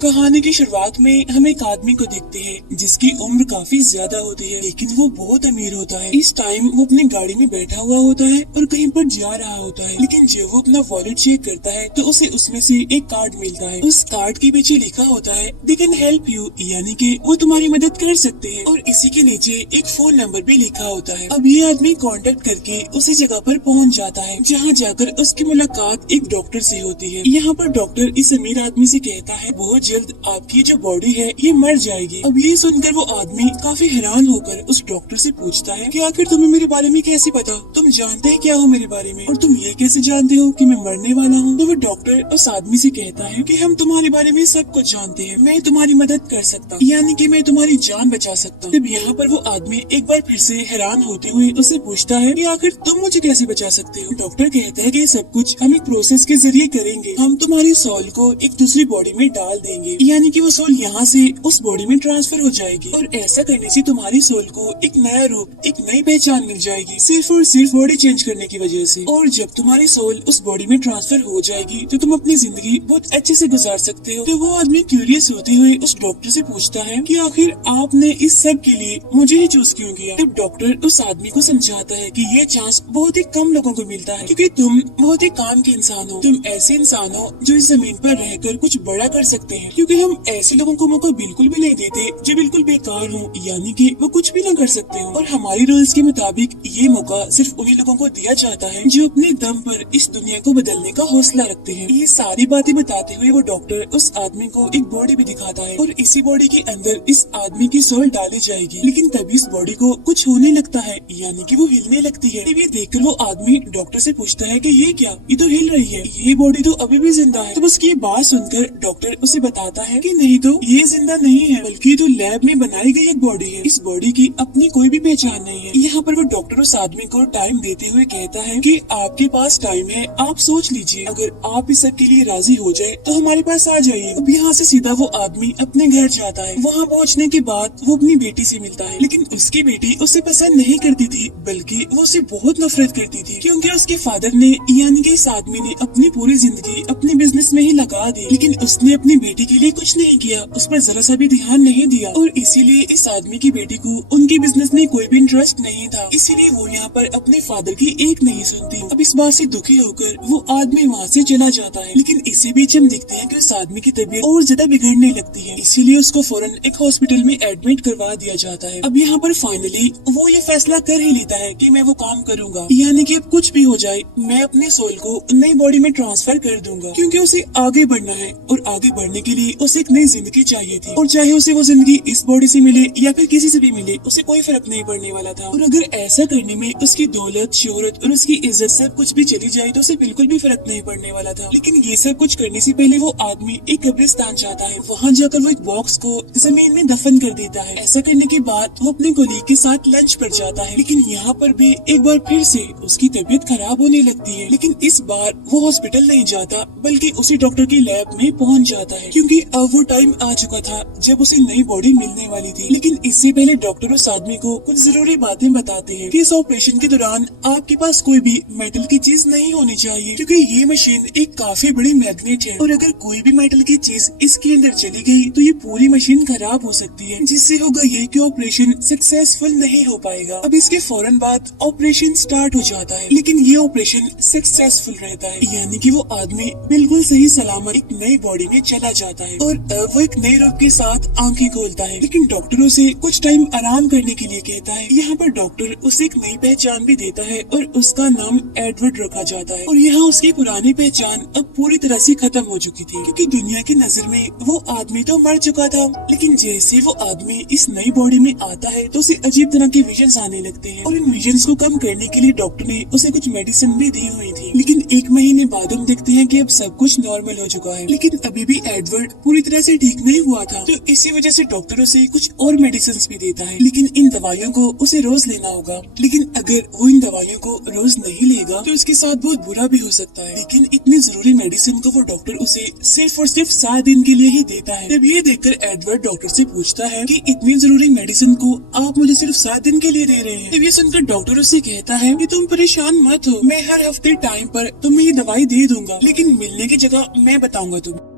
कहानी की शुरुआत में हम एक आदमी को देखते हैं जिसकी उम्र काफी ज्यादा होती है, लेकिन वो बहुत अमीर होता है। इस टाइम वो अपनी गाड़ी में बैठा हुआ होता है और कहीं पर जा रहा होता है, लेकिन जब वो अपना वॉलेट चेक करता है तो उसे उसमें से एक कार्ड मिलता है। उस कार्ड के पीछे लिखा होता है दे कैन हेल्प यू, यानी कि वो तुम्हारी मदद कर सकते हैं, और इसी के नीचे एक फोन नंबर भी लिखा होता है। अब ये आदमी कांटेक्ट करके उसी जगह पर पहुंच जाता है जहां जाकर उसकी मुलाकात एक डॉक्टर से होती है। यहाँ पर डॉक्टर इस अमीर आदमी से कहता है बहुत जल्द आपकी जो बॉडी है ये मर जाएगी। अब ये सुनकर वो आदमी काफी हैरान होकर उस डॉक्टर से पूछता है कि आखिर तुम्हें मेरे बारे में कैसे पता, तुम जानते हैं क्या हो मेरे बारे में, और तुम ये कैसे जानते हो कि मैं मरने वाला हूँ। तो वो डॉक्टर उस आदमी से कहता है कि हम तुम्हारे बारे में सब कुछ जानते हैं, मैं तुम्हारी मदद कर सकता हूँ, यानी कि मैं तुम्हारी जान बचा सकता हूँ। तब यहाँ पर वो आदमी एक बार फिर से हैरान होते हुए उसे पूछता है कि आखिर तुम मुझे कैसे बचा सकते हो। डॉक्टर कहता है कि सब कुछ हम एक प्रोसेस के जरिए करेंगे, हम तुम्हारी सोल को एक दूसरी बॉडी में डाल देंगे, यानी कि वो सोल यहाँ से उस बॉडी में ट्रांसफर हो जाएगी, और ऐसा करने से तुम्हारी सोल को एक नया रूप, एक नई पहचान मिल जाएगी, सिर्फ और सिर्फ बॉडी चेंज करने की वजह से। और जब तुम्हारी सोल उस बॉडी में ट्रांसफर हो जाएगी तो तुम अपनी जिंदगी बहुत अच्छे से गुजार सकते हो। तो वो आदमी क्यूरियस होते हुए उस डॉक्टर से पूछता है कि आखिर आपने इस सब के लिए मुझे ही चूज क्यों किया। तब डॉक्टर उस आदमी को समझाता है कि ये चांस बहुत ही कम लोगों को मिलता है, क्योंकि तुम बहुत ही काम के इंसान हो, तुम ऐसे इंसान हो जो इस जमीन पर रहकर कुछ बड़ा कर सकते हैं, क्योंकि हम ऐसे लोगों को मौका बिल्कुल भी नहीं देते जो बिल्कुल बेकार हो, यानी कि वो कुछ भी ना कर सकते हो। और हमारी रूल्स के मुताबिक ये मौका सिर्फ उन्हीं लोगों को दिया जाता है जो अपने दम पर इस दुनिया को बदलने का हौसला रखते हैं। ये सारी बातें बताते हुए वो डॉक्टर उस आदमी को एक बॉडी भी दिखाता है, और इसी बॉडी के अंदर इस आदमी की सोल डाली जाएगी। लेकिन तभी इस बॉडी को कुछ होने लगता है, यानी कि वो हिलने लगती है। तब ये देखकर वो आदमी डॉक्टर से पूछता है कि ये क्या, ये तो हिल रही है, ये बॉडी तो अभी भी जिंदा है। तो उसकी ये बात सुनकर डॉक्टर उसे बताता है कि नहीं, तो ये जिंदा नहीं है, बल्कि तो लैब में बनाई गई एक बॉडी है, इस बॉडी की अपनी कोई भी पहचान नहीं है। यहाँ पर वो डॉक्टर उस आदमी को टाइम देते हुए कहता है कि आपके पास टाइम है, आप सोच लीजिए, अगर आप इस सब के लिए राजी हो जाए तो हमारे पास आ जाइए। अब यहाँ से सीधा वो आदमी अपने घर जाता है। वहाँ पहुँचने के बाद वो अपनी बेटी से मिलता है, लेकिन उसकी बेटी उसे पसंद नहीं करती थी, बल्कि वो उसे बहुत नफरत करती थी, क्योंकि उसके फादर ने यानी कि इस आदमी ने अपनी पूरी जिंदगी अपने बिजनेस में ही लगा दी, लेकिन उसने अपनी बेटी के लिए कुछ नहीं किया, उस पर जरा सा भी ध्यान नहीं दिया, और इसीलिए इस आदमी की बेटी को उनके बिजनेस में कोई भी इंटरेस्ट नहीं था, इसीलिए वो यहाँ पर अपने फादर की एक नहीं सुनती। अब इस बात से दुखी होकर वो आदमी वहाँ से चला जाता है, लेकिन इसी बीच हम देखते हैं कि उस आदमी की तबीयत और ज्यादा बिगड़ने लगती है, इसीलिए उसको फौरन एक हॉस्पिटल में एडमिट करवा दिया जाता है। अब यहाँ पर फाइनली वो ये फैसला कर ही लेता है कि मैं वो काम करूंगा, यानी कि अब कुछ भी हो जाए मैं अपने सोल को नई बॉडी में ट्रांसफर कर दूंगा, क्योंकि उसे आगे बढ़ना है, और आगे बढ़ने के लिए उसे एक नई जिंदगी चाहिए थी, और चाहे उसे वो जिंदगी इस बॉडी से मिले या फिर किसी से भी मिले, उसे कोई फर्क नहीं पड़ने वाला था। और अगर ऐसा करने में उसकी दौलत, शोहरत और उसकी इज्जत सब कुछ भी चली जाए तो उसे बिल्कुल भी फर्क नहीं पड़ने वाला था। लेकिन ये सब कुछ करने से पहले वो आदमी एक कब्रिस्तान जाता है, वहाँ जाकर वो एक बॉक्स को जमीन में दफन कर देता है। ऐसा करने के बाद वो अपने कोलीग के साथ लंच पर जाता है, लेकिन यहाँ पर भी एक बार फिर से उसकी तबीयत खराब होने लगती है, लेकिन इस बार वो हॉस्पिटल नहीं जाता बल्कि उसी डॉक्टर की लैब में पहुँच जाता है, क्योंकि अब वो टाइम आ चुका था जब उसे नई बॉडी मिलने वाली थी। लेकिन इससे पहले डॉक्टर उस आदमी को कुछ जरूरी बातें बताते हैं कि इस ऑपरेशन के दौरान आपके पास कोई भी मेटल की चीज नहीं होनी चाहिए, क्योंकि ये मशीन एक काफी बड़ी मैग्नेट है, और अगर कोई भी मेटल की चीज इसके अंदर चली गई तो ये पूरी मशीन खराब हो सकती है, जिससे होगा ये कि ऑपरेशन सक्सेसफुल नहीं हो पाएगा। अब इसके फौरन बाद ऑपरेशन स्टार्ट हो जाता है, लेकिन ये ऑपरेशन सक्सेसफुल रहता है, यानी कि वो आदमी बिल्कुल सही सलामत एक नई बॉडी में चला जाता है, और वो एक नए रूप के साथ आंखें खोलता है। लेकिन डॉक्टर उसे कुछ टाइम आराम करने के लिए कहता है। यहाँ पर डॉक्टर उसे एक नई पहचान भी देता है, और उसका नाम एडवर्ड रखा जाता है, और यहाँ उसकी पुरानी पहचान अब पूरी तरह से खत्म हो चुकी थी, क्योंकि दुनिया की नजर में वो आदमी तो मर चुका था। लेकिन जैसे वो आदमी इस नई बॉडी में आता है तो उसे अजीब तरह के विजन्स आने लगते हैं, और इन विजन्स को कम करने के लिए डॉक्टर ने उसे कुछ मेडिसिन भी दी हुई थी। लेकिन एक महीने बाद हम देखते हैं कि अब सब कुछ नॉर्मल हो चुका है, लेकिन अभी भी एडवर्ड पूरी तरह से ठीक नहीं हुआ था, तो इसी वजह से डॉक्टर उसे कुछ और मेडिसिन भी देता है। लेकिन इन दवाइयों को उसे रोज लेना होगा, लेकिन अगर वो इन दवाइयों को रोज नहीं लेगा तो उसके साथ बहुत बुरा भी हो सकता है। लेकिन इतनी जरूरी मेडिसिन को वो डॉक्टर उसे सिर्फ और सिर्फ 7 दिन के लिए ही देता है। तब ये देखकर एडवर्ड डॉक्टर से पूछता है कि इतनी जरूरी मेडिसिन को आप मुझे सिर्फ 7 दिन के लिए दे रहे हैं। तब ये सुनकर डॉक्टर उससे कहता है कि तुम परेशान मत हो, मैं हर हफ्ते टाइम पर तुम्हें ये दवाई दे दूंगा, लेकिन मिलने की जगह मैं बताऊंगा तुम्हें।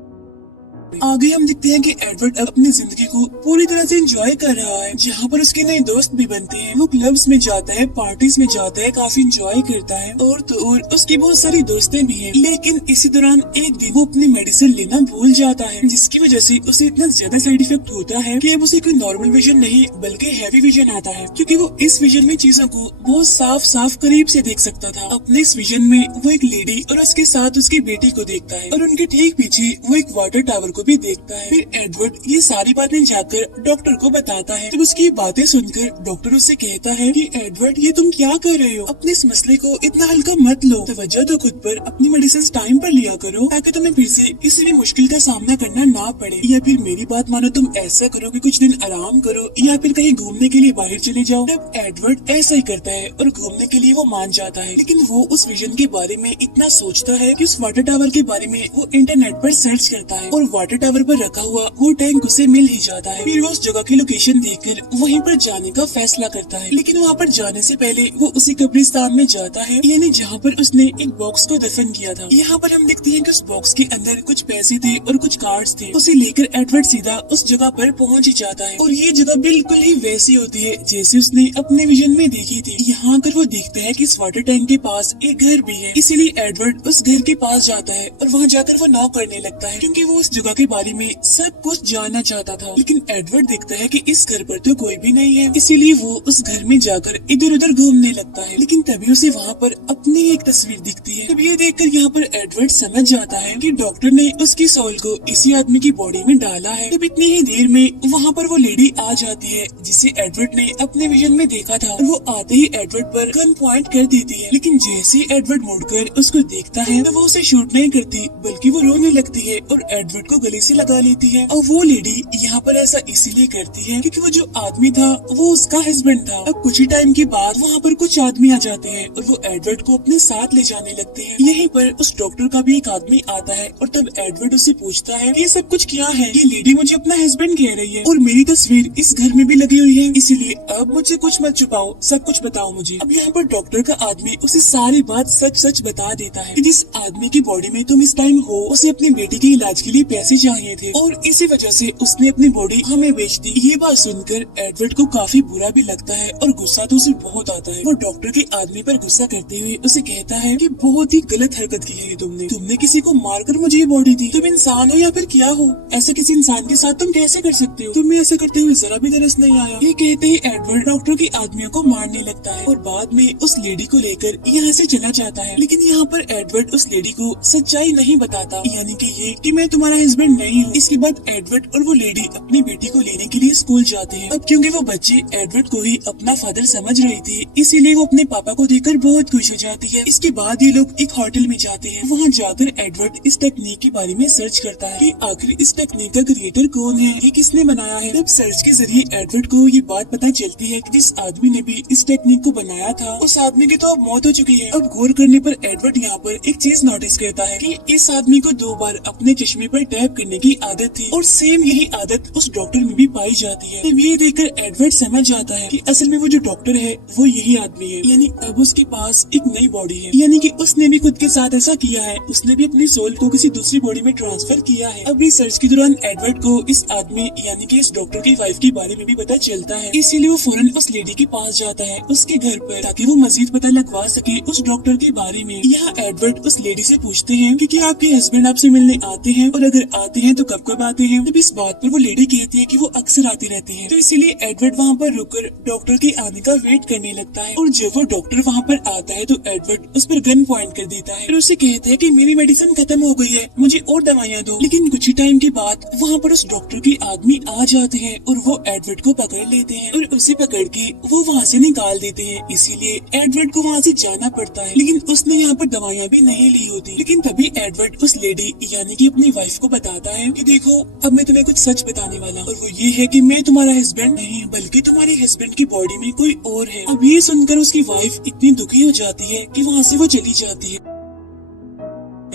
आगे हम देखते हैं कि एडवर्ड अब अपनी जिंदगी को पूरी तरह से एंजॉय कर रहा है, जहाँ पर उसके नए दोस्त भी बनते हैं। वो क्लब्स में जाता है, पार्टीज में जाता है, काफी एंजॉय करता है और तो और उसकी बहुत सारी दोस्तें भी हैं। लेकिन इसी दौरान एक दिन वो अपनी मेडिसिन लेना भूल जाता है, जिसकी वजह से उसे इतना ज्यादा साइड इफेक्ट होता है कि अब उसे कोई नॉर्मल विजन नहीं बल्कि हैवी विजन आता है, क्योंकि वो इस विजन में चीजों को बहुत साफ साफ करीब से देख सकता था। अपने इस विजन में वो एक लेडी और उसके साथ उसकी बेटी को देखता है और उनके ठीक पीछे वो एक वाटर टावर को भी देखता है। फिर एडवर्ड ये सारी बातें जाकर डॉक्टर को बताता है। जब उसकी बातें सुनकर डॉक्टर उससे कहता है कि एडवर्ड ये तुम क्या कर रहे हो, अपने इस मसले को इतना हल्का मत लो, तवज्जो तो खुद पर, अपनी मेडिसिन टाइम पर लिया करो ताकि तुम्हें फिर से किसी भी मुश्किल का सामना करना ना पड़े। या फिर मेरी बात मानो, तुम ऐसा करो कि कुछ दिन आराम करो या फिर कहीं घूमने के लिए बाहर चले जाओ। तब एडवर्ड ऐसा ही करता है और घूमने के लिए वो मान जाता है, लेकिन वो उस विजन के बारे में इतना सोचता है कि उस वाटर टावर के बारे में वो इंटरनेट पर सर्च करता है और वाटर टावर पर रखा हुआ वो टैंक उसे मिल ही जाता है। फिर वो उस जगह की लोकेशन देखकर वहीं पर जाने का फैसला करता है, लेकिन वहाँ पर जाने से पहले वो उसी कब्रिस्तान में जाता है, यानी जहाँ पर उसने एक बॉक्स को दफन किया था। यहाँ पर हम देखते हैं कि उस बॉक्स के अंदर कुछ पैसे थे और कुछ कार्ड्स थे। उसे लेकर एडवर्ड सीधा उस जगह पर पहुँच ही जाता है और ये जगह बिल्कुल ही वैसी होती है जैसे उसने अपने विजन में देखी थी। यहाँ आकर वो देखता है कि इस वाटर टैंक के पास एक घर भी है, इसीलिए एडवर्ड उस घर के पास जाता है और वहाँ जाकर वो नॉक करने लगता है, क्योंकि वो उस जगह के बारे में सब कुछ जानना चाहता था। लेकिन एडवर्ड देखता है कि इस घर पर तो कोई भी नहीं है, इसीलिए वो उस घर में जाकर इधर उधर घूमने लगता है। लेकिन तभी उसे वहाँ पर अपनी एक तस्वीर दिखती है। तब ये देखकर यहाँ पर एडवर्ड समझ जाता है कि डॉक्टर ने उसकी सोल को इसी आदमी की बॉडी में डाला है। तब इतनी ही देर में वहाँ पर वो लेडी आ जाती है जिसे एडवर्ड ने अपने विजन में देखा था और वो आते ही एडवर्ड पर गन पॉइंट कर देती है। लेकिन जैसे ही एडवर्ड मुड़कर उसको देखता है तो वो उसे शूट नहीं करती बल्कि वो रोने लगती है और एडवर्ड को गले से लगा लेती है। और वो लेडी यहाँ पर ऐसा इसीलिए करती है क्योंकि वो जो आदमी था वो उसका हस्बैंड था। अब कुछ ही टाइम के बाद वहाँ पर कुछ आदमी आ जाते हैं और वो एडवर्ड को अपने साथ ले जाने लगते हैं। यहीं पर उस डॉक्टर का भी एक आदमी आता है और तब एडवर्ड उससे पूछता है ये सब कुछ क्या है। ये लेडी मुझे अपना हस्बैंड कह रही है और मेरी तस्वीर इस घर में भी लगी हुई है, इसीलिए अब मुझसे कुछ मत छुपाओ, सब कुछ बताओ मुझे। अब यहाँ पर डॉक्टर का आदमी उसे सारी बात सच सच बता देता है कि जिस आदमी की बॉडी में तुम इस टाइम हो उसे अपनी बेटी के इलाज के लिए पैसे चाहिए थे और इसी वजह से उसने अपनी बॉडी हमें बेच दी। ये बात सुनकर एडवर्ड को काफी बुरा भी लगता है और गुस्सा तो उसे बहुत आता है। वो डॉक्टर के आदमी पर गुस्सा करते हुए उसे कहता है कि बहुत ही गलत हरकत की है तुमने किसी को मारकर मुझे ये बॉडी दी। तुम इंसान हो या फिर क्या हो? ऐसा किसी इंसान के साथ तुम कैसे कर सकते हो? तुम्हें ऐसा करते हुए जरा भी तरस नहीं आया? ये कहते ही एडवर्ड डॉक्टर के आदमियों को मारने लगता है और बाद में उस लेडी को लेकर यहाँ से चला जाता है। लेकिन यहाँ पर एडवर्ड उस लेडी को सच्चाई नहीं बताता, यानी कि ये कि मैं तुम्हारा हस्बैंड नहीं हूँ। इसके बाद एडवर्ड और वो लेडी अपनी बेटी को लेने के लिए स्कूल जाते हैं। अब क्योंकि वो बच्ची एडवर्ड को ही अपना फादर समझ रही थी, इसीलिए वो अपने पापा को देखकर बहुत खुश हो जाती है। इसके बाद ये लोग एक होटल में जाते हैं। वहाँ जाकर एडवर्ड इस टेक्निक के बारे में सर्च करता है कि आखिर इस टेक्निक का क्रिएटर कौन है, ये किसने बनाया है। तब सर्च के जरिए एडवर्ड को ये बात पता चलती है कि जिस आदमी ने भी इस टेक्निक को बनाया था उस आदमी की तो अब मौत हो चुकी है। अब गौर करने पर एडवर्ड यहाँ पर एक चीज नोटिस करता है कि इस आदमी को 2 बार अपने चश्मे पर टैप करने की आदत थी और सेम यही आदत उस डॉक्टर में भी पाई जाती है। तब ये देखकर एडवर्ड समझ जाता है कि असल में वो जो डॉक्टर है वो यही आदमी है, यानी अब उसके पास एक नई बॉडी है, यानी कि उसने भी खुद के साथ ऐसा किया है, उसने भी अपनी सोल को किसी दूसरी बॉडी में ट्रांसफर किया है। अब रिसर्च के दौरान एडवर्ड को इस आदमी यानी कि इस डॉक्टर की वाइफ के बारे में भी पता चलता है, इसीलिए वो फौरन उस लेडी के पास जाता है उसके घर पर ताकि वो मजीद पता लगवा सके उस डॉक्टर के बारे में। यहाँ एडवर्ड उस लेडी से पूछते हैं कि क्या आपके हस्बैंड आपसे मिलने आते हैं और अगर आते हैं तो कब कब आते हैं। तब इस बात पर वो लेडी कहती है कि वो अक्सर आती रहती है। तो इसीलिए एडवर्ड वहाँ पर रुककर डॉक्टर के आने का वेट करने लगता है और जब वो डॉक्टर वहाँ पर आता है तो एडवर्ड उस पर गन पॉइंट कर देता है और उसे कहता है कि मेरी मेडिसिन खत्म हो गई है, मुझे और दवाइयाँ दो। लेकिन कुछ ही टाइम के बाद वहाँ पर उस डॉक्टर के आदमी आ जाते हैं और वो एडवर्ड को पकड़ लेते हैं और उसे पकड़ के वो वहाँ से निकाल देते हैं। इसीलिए एडवर्ड को वहाँ से जाना पड़ता है, लेकिन उसने यहाँ पर दवाइयाँ भी नहीं ली होती। लेकिन तभी एडवर्ड उस लेडी यानी कि अपनी वाइफ को बताता है कि देखो अब मैं तुम्हें कुछ सच बताने वाला हूँ और वो ये है कि मैं तुम्हारा हस्बैंड नहीं बल्कि तुम्हारे हस्बैंड की बॉडी में कोई और है। अब ये सुनकर उसकी वाइफ इतनी दुखी हो जाती है कि वहाँ से वो चली जाती है।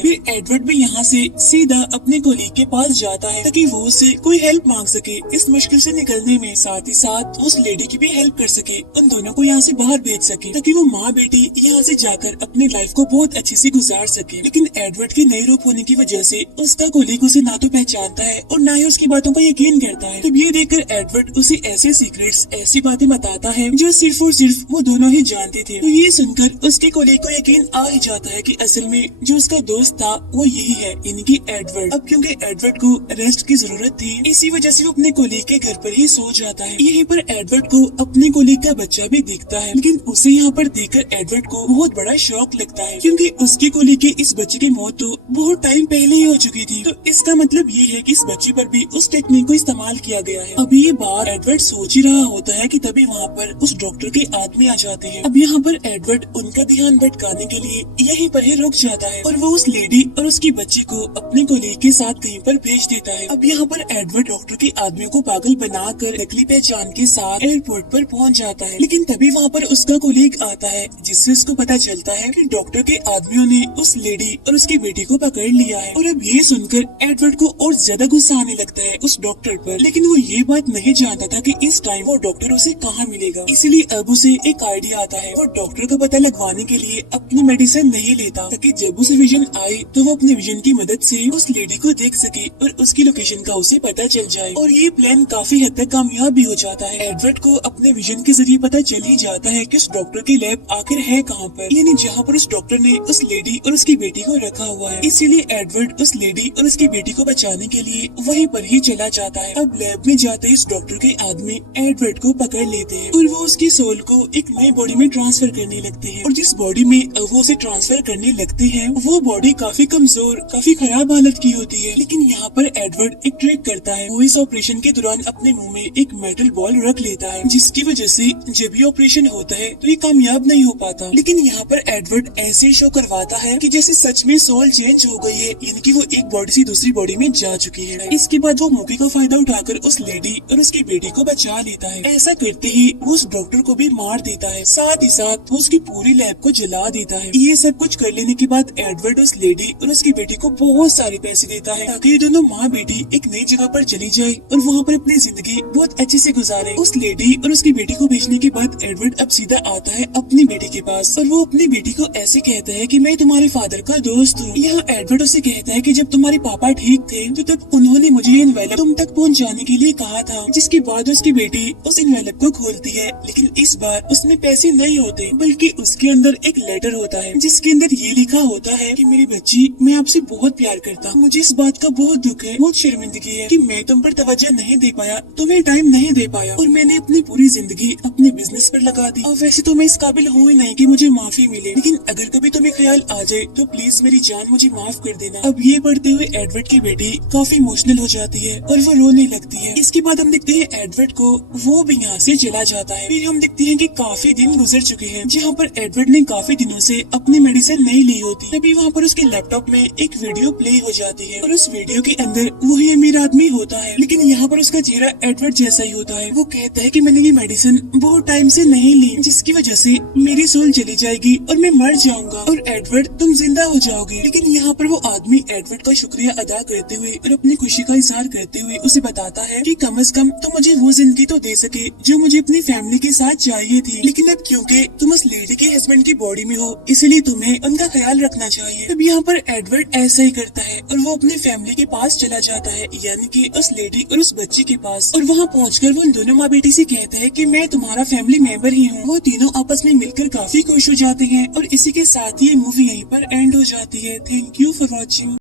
फिर एडवर्ड भी यहाँ से सीधा अपने कोलीग के पास जाता है ताकि वो उससे कोई हेल्प मांग सके इस मुश्किल से निकलने में, साथ ही साथ उस लेडी की भी हेल्प कर सके, उन दोनों को यहाँ से बाहर भेज सके ताकि वो माँ बेटी यहाँ से जाकर अपनी लाइफ को बहुत अच्छे से गुजार सके। लेकिन एडवर्ड के नए रूप होने की वजह से उसका कोलीग उसे ना तो पहचानता है और ना ही उसकी बातों का यकीन करता है। तब ये देखकर एडवर्ड उसे ऐसे सीक्रेट्स, ऐसी बातें बताता है जो सिर्फ और सिर्फ वो दोनों ही जानते थे। तो ये सुनकर उसके कोलीग को यकीन आ ही जाता है कि असल में जो उसका दोस्त था वो यही है, यानी कि एडवर्ड। अब क्योंकि एडवर्ड को रेस्ट की जरूरत थी, इसी वजह से वो अपने कोलीग के घर पर ही सो जाता है। यहीं पर एडवर्ड को अपने कोलीग का बच्चा भी दिखता है, लेकिन उसे यहाँ पर देखकर एडवर्ड को बहुत बड़ा शौक लगता है क्योंकि उसके कोलीग के इस बच्चे की मौत तो बहुत टाइम पहले ही हो चुकी थी। तो इसका मतलब ये है कि इस बच्चे पर भी उस टेक्निक को इस्तेमाल किया गया है। अभी ये बात एडवर्ड सोच ही रहा होता है कि तभी वहाँ पर उस डॉक्टर के आदमी आ जाते हैं। अब यहाँ पर एडवर्ड उनका ध्यान भटकाने के लिए यहीं पर ही रुक जाता है और वो उस लेडी और उसकी बच्ची को अपने कोलीग के साथ कहीं पर भेज देता है। अब यहाँ पर एडवर्ड डॉक्टर के आदमियों को पागल बनाकर नकली पहचान के साथ एयरपोर्ट पर पहुँच जाता है, लेकिन तभी वहाँ पर उसका कोलीग आता है जिससे उसको पता चलता है कि डॉक्टर के आदमियों ने उस लेडी और उसकी बेटी को पकड़ लिया है। और अब ये सुनकर एडवर्ड को और ज्यादा गुस्सा आने लगता है उस डॉक्टर पर, लेकिन वो ये बात नहीं जानता था कि इस टाइम वो डॉक्टर उसे कहाँ मिलेगा। इसलिए अब उसे एक आइडिया आता है, वो डॉक्टर का पता लगवाने के लिए अपनी मेडिसिन नहीं लेता ताकि जब उसे विजन आए तो वो अपने विजन की मदद से उस लेडी को देख सके और उसकी लोकेशन का उसे पता चल जाए। और ये प्लान काफी हद तक कामयाब भी हो जाता है। एडवर्ड को अपने विजन के जरिए पता चल ही जाता है कि उस डॉक्टर की लैब आखिर है कहाँ पर, यानी जहाँ पर उस डॉक्टर ने उस लेडी और उसकी बेटी को रखा हुआ है। इसीलिए एडवर्ड उस लेडी और उसकी बेटी को बचाने के लिए वहीं पर ही चला जाता है। अब लैब में जाते ही उस डॉक्टर के आदमी एडवर्ड को पकड़ लेते हैं और वो उसकी सोल को एक नई बॉडी में ट्रांसफर करने लगते हैं। और जिस बॉडी में वो उसे ट्रांसफर करने लगते हैं वो बॉडी काफी कमजोर, काफी खराब हालत की होती है। लेकिन यहाँ पर एडवर्ड एक ट्रिक करता है, वो इस ऑपरेशन के दौरान अपने मुंह में एक मेटल बॉल रख लेता है जिसकी वजह से जब ये ऑपरेशन होता है तो ये कामयाब नहीं हो पाता। लेकिन यहाँ पर एडवर्ड ऐसे शो करवाता है कि जैसे सच में सोल चेंज हो गई है, यानी कि वो एक बॉडी से दूसरी बॉडी में जा चुकी है। इसके बाद वो मौके का फायदा उठाकर उस लेडी और उसकी बेटी को बचा लेता है। ऐसा करते ही वो उस डॉक्टर को भी मार देता है, साथ ही साथ वो उसकी पूरी लैब को जला देता है। ये सब कुछ कर लेने के बाद एडवर्ड उस लेडी और उसकी बेटी को बहुत सारे पैसे देता है ताकि ये दोनों माँ बेटी एक नई जगह पर चली जाए और वहाँ पर अपनी जिंदगी बहुत अच्छे से गुजारे। उस लेडी और उसकी बेटी को भेजने के बाद एडवर्ड अब सीधा आता है अपनी बेटी के पास और वो अपनी बेटी को ऐसे कहता है कि मैं तुम्हारे फादर का दोस्त हूँ। यहाँ एडवर्ड उसे कहता है कि जब तुम्हारे पापा ठीक थे तो तब उन्होंने मुझे ये इन्वेलप तुम तक पहुँचाने के लिए कहा था। जिसके बाद उसकी बेटी उस इन्वेलप को खोलती है, लेकिन इस बार उसमें पैसे नहीं होते बल्कि उसके अंदर एक लेटर होता है जिसके अंदर ये लिखा होता है कि मेरी बच्ची, मैं आपसे बहुत प्यार करता हूँ। मुझे इस बात का बहुत दुख है, बहुत शर्मिंदगी है कि मैं तुम पर तवज्जो नहीं दे पाया, तुम्हें टाइम नहीं दे पाया और मैंने अपनी पूरी जिंदगी अपने बिजनेस पर लगा दी। और वैसे तो मैं इस काबिल हूँ ही नहीं कि मुझे माफी मिले, लेकिन अगर कभी तुम्हें ख्याल आ जाए तो प्लीज मेरी जान मुझे माफ कर देना। अब ये पढ़ते हुए एडवर्ड की बेटी काफी इमोशनल हो जाती है और वो रोने लगती है। इसके बाद हम देखते हैं एडवर्ड को, वो भी यहाँ से चला जाता है। फिर हम देखते हैं कि काफी दिन गुजर चुके हैं जहाँ पर एडवर्ड ने काफी दिनों से अपनी मेडिसिन नहीं ली होती। तभी वहाँ पर उसके लैपटॉप में एक वीडियो प्ले हो जाती है और उस वीडियो के अंदर वही अमीर आदमी होता है, लेकिन यहाँ पर उसका चेहरा एडवर्ड जैसा ही होता है। वो कहता है कि मैंने ये मेडिसिन बहुत टाइम से नहीं ली जिसकी वजह से मेरी सोल चली जाएगी और मैं मर जाऊंगा और एडवर्ड तुम जिंदा हो जाओगे। लेकिन यहाँ पर वो आदमी एडवर्ड का शुक्रिया अदा करते हुए और अपनी खुशी का इजहार करते हुए उसे बताता है कि कम से कम तुम मुझे वो जिंदगी तो दे सके जो मुझे अपनी फैमिली के साथ चाहिए थी, लेकिन अब क्योंकि तुम उस लेडी के हस्बैंड की बॉडी में हो इसलिए तुम्हें उनका ख्याल रखना चाहिए। अब यहाँ पर एडवर्ड ऐसा ही करता है और वो अपनी फैमिली के पास चला जाता है, यानी कि उस लेडी और उस बच्ची के पास। और वहाँ पहुँचकर वो उन दोनों माँ बेटी से कहता है कि मैं तुम्हारा फैमिली मेंबर ही हूँ। वो तीनों आपस में मिलकर काफी खुश हो जाते हैं और इसी के साथ ये मूवी यहीं पर एंड हो जाती है। Thank you for watching.